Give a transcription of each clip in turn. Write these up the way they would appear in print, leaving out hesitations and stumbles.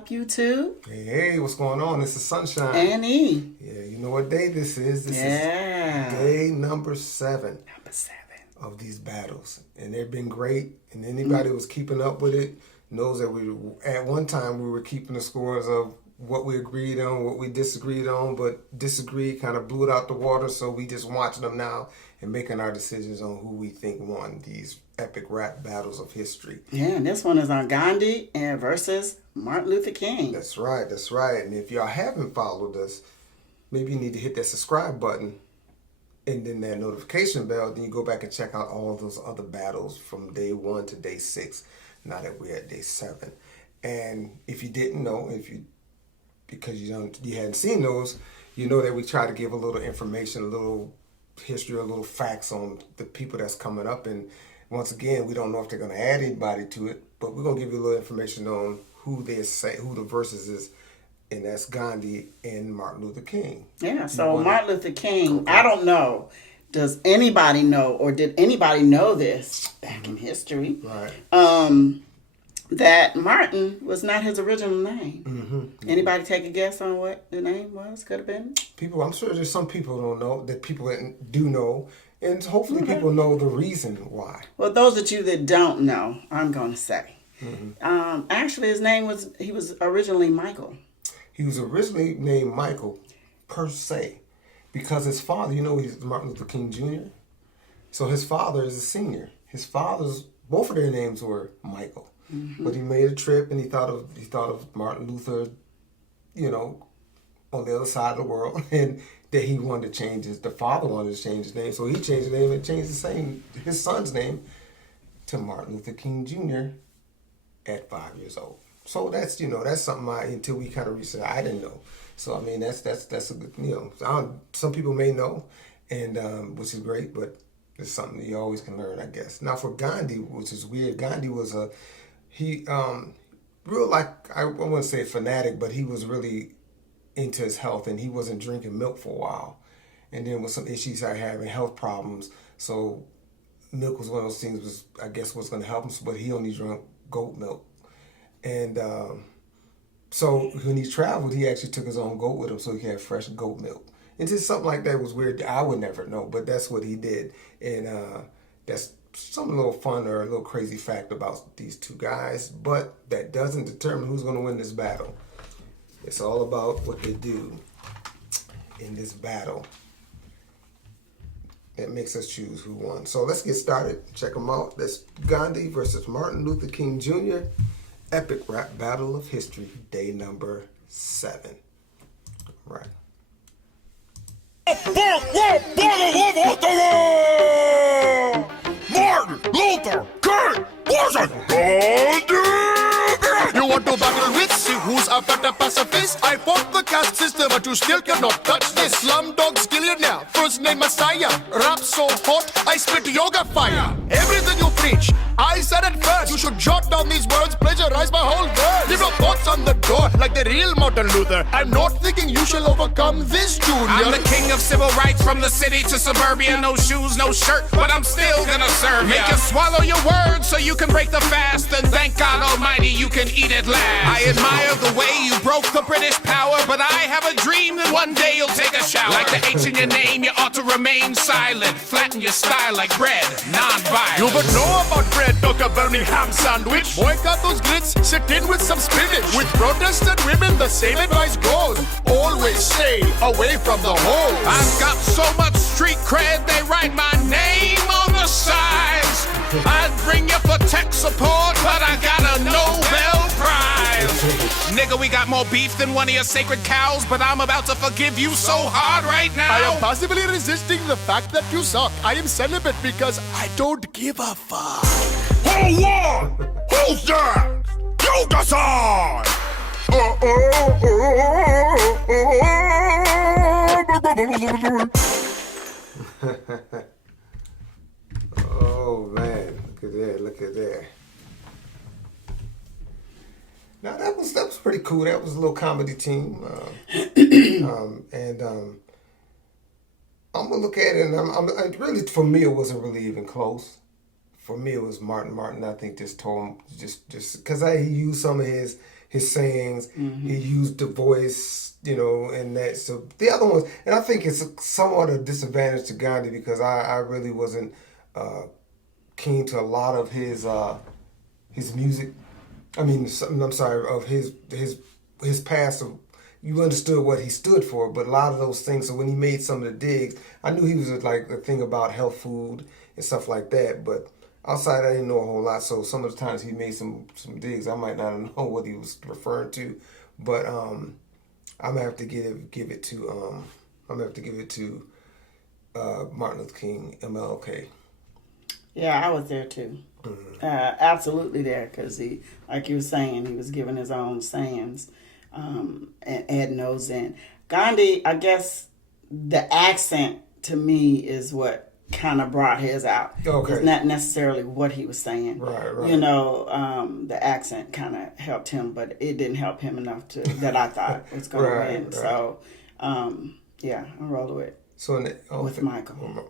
up, YouTube? Hey, what's going on? This is Sunshine. Annie. Yeah, you know what day this is? This is day number 7. Number 7. Of these battles. And they've been great. And anybody who was keeping up with it knows that at one time we were keeping the scores of what we agreed on, what we disagreed on, but disagreed kind of blew it out the water. So we just watching them now and making our decisions on who we think won these epic rap battles of history. Yeah, and this one is on Gandhi and versus Martin Luther King. That's right. And if y'all haven't followed us, maybe you need to hit that subscribe button and then that notification bell. Then you go back and check out all those other battles from day 1 to day 6. Now that we're at day 7. And if you didn't know, because you hadn't seen those, you know that we try to give a little information, a little history, a little facts on the people that's coming up. And once again, we don't know if they're going to add anybody to it, but we're going to give you a little information on who the verses is, and that's Gandhi and Martin Luther King. Yeah, so Martin Luther King, I don't know. Does anybody know, or did anybody know this back in history? Right. That Martin was not his original name. Mm-hmm. Anybody take a guess on what the name was? Could have been? People, I'm sure there's some people don't know, that people do know, and hopefully people know the reason why. Well, those of you that don't know, I'm going to say. Mm-hmm. Actually, he was originally Michael. He was originally named Michael, per se, because his father, he's Martin Luther King Jr., so his father is a senior. Both of their names were Michael. Mm-hmm. But he made a trip and he thought of Martin Luther, on the other side of the world, and that he wanted to change the father wanted to change his name, so he changed the name and changed his son's name to Martin Luther King Jr. at 5 years old. So that's something until we kind of researched, I didn't know. So I mean that's a good some people may know, and which is great, but it's something that you always can learn, I guess. Now for Gandhi, which is weird, Gandhi was real, like, I wouldn't say fanatic, but he was really into his health, and he wasn't drinking milk for a while. And then with some issues, he started having health problems. So milk was one of those things was going to help him, but he only drank goat milk. And so when he traveled, he actually took his own goat with him so he could have fresh goat milk. And just something like that was weird. I would never know, but that's what he did. And that's some little fun or a little crazy fact about these two guys, but that doesn't determine who's going to win this battle. It's all about what they do in this battle that makes us choose who won. So let's get started. Check them out. That's Gandhi versus Martin Luther King Jr. Epic rap battle of history, day number 7. All right. Martin Luther King versus Gandhi! You want to battle with? See who's a better pacifist? I fought the caste system, but you still cannot touch this. Slumdog Skillionaire, first name Messiah. Rap so hot, I spit yoga fire. Everything you preach, I said it first. You should jot down these words, plagiarize my whole verse. Leave your thoughts on the door, like the real Martin Luther. I'm not thinking you shall overcome this, Junior. I'm the king of civil rights, from the city to suburbia. No shoes, no shirt, but I'm still gonna serve ya. Make you swallow your words so you can break the fast. And thank God Almighty you can eat at last. I admire the way you broke the British power, but I have a dream that one day you'll take a shower. Like the H in your name, you ought to remain silent. Flatten your style like bread, non-violent. You would know about bread, Dr. Birmingham sandwich. Boy, got those grits, sit in with some spinach. With Protestant women, the same advice goes. Always stay away from the holes. I've got so much street cred, they write my name on the sides. I'd bring you for tech support, but I got a Nobel Prize. Nigga, we got more beef than one of your sacred cows, but I'm about to forgive you so hard right now. I am passively resisting the fact that you suck. I am celibate because I don't give a fuck. Who won? Who's that? You decide! Oh man, look at that. Now that was pretty cool. That was a little comedy team, and I'm gonna look at it, and I really, for me, it wasn't really even close. For me, it was Martin. I think just told him just because he used some of his his sayings. He used the voice, and that. So the other ones, and I think it's somewhat a disadvantage to Gandhi because I really wasn't keen to a lot of his music. I mean, I'm sorry, of his past. You understood what he stood for, but a lot of those things. So when he made some of the digs, I knew he was like a thing about health food and stuff like that. But outside, I didn't know a whole lot. So some of the times he made some digs, I might not know what he was referring to. But I'm gonna have to give it to Martin Luther King, MLK. Yeah, I was there too. Absolutely there, because he, like you were saying, he was giving his own sayings and adding those in. Gandhi, I guess the accent to me is what kind of brought his out. Okay. It's not necessarily what he was saying. Right. The accent kind of helped him, but it didn't help him enough that I thought was going to win. Right. So, yeah, I rolled with Michael.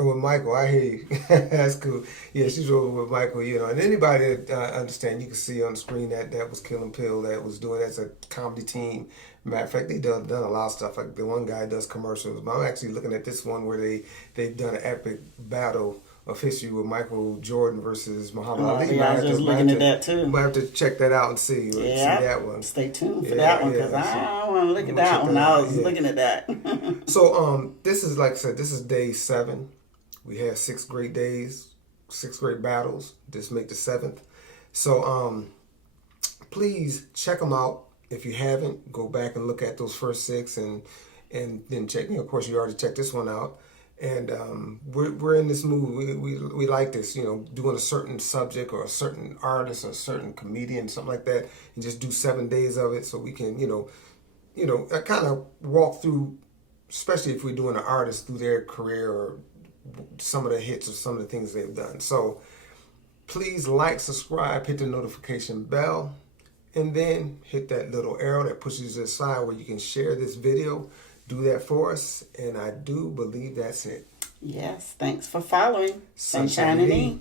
With Michael, I hear you. That's cool. Yeah, she's rolling with Michael, And anybody that understand, you can see on the screen that was Kill and Pill, that was doing as a comedy team. Matter of fact, they done a lot of stuff. Like the one guy does commercials. But I'm actually looking at this one where they've done an epic battle of history with Michael Jordan versus Muhammad Ali. Yeah, I was just looking at that too. Might have to check that out and see that one. Stay tuned for that one, because I want to look at that one. I was looking at that. So this is, like I said, this is day 7. We had 6 great days, 6 great battles. This make the 7th. So please check them out. If you haven't, go back and look at those first 6 and then check. Of course, you already checked this one out. And we're in this mood. We like this, doing a certain subject or a certain artist or a certain comedian, something like that, and just do 7 days of it so we can, kind of walk through, especially if we're doing an artist through their career or some of the hits or some of the things they've done. So please like, subscribe, hit the notification bell, and then hit that little arrow that pushes you to the side where you can share this video. Do that for us, and I do believe that's it. Yes, thanks for following Sunshine and E.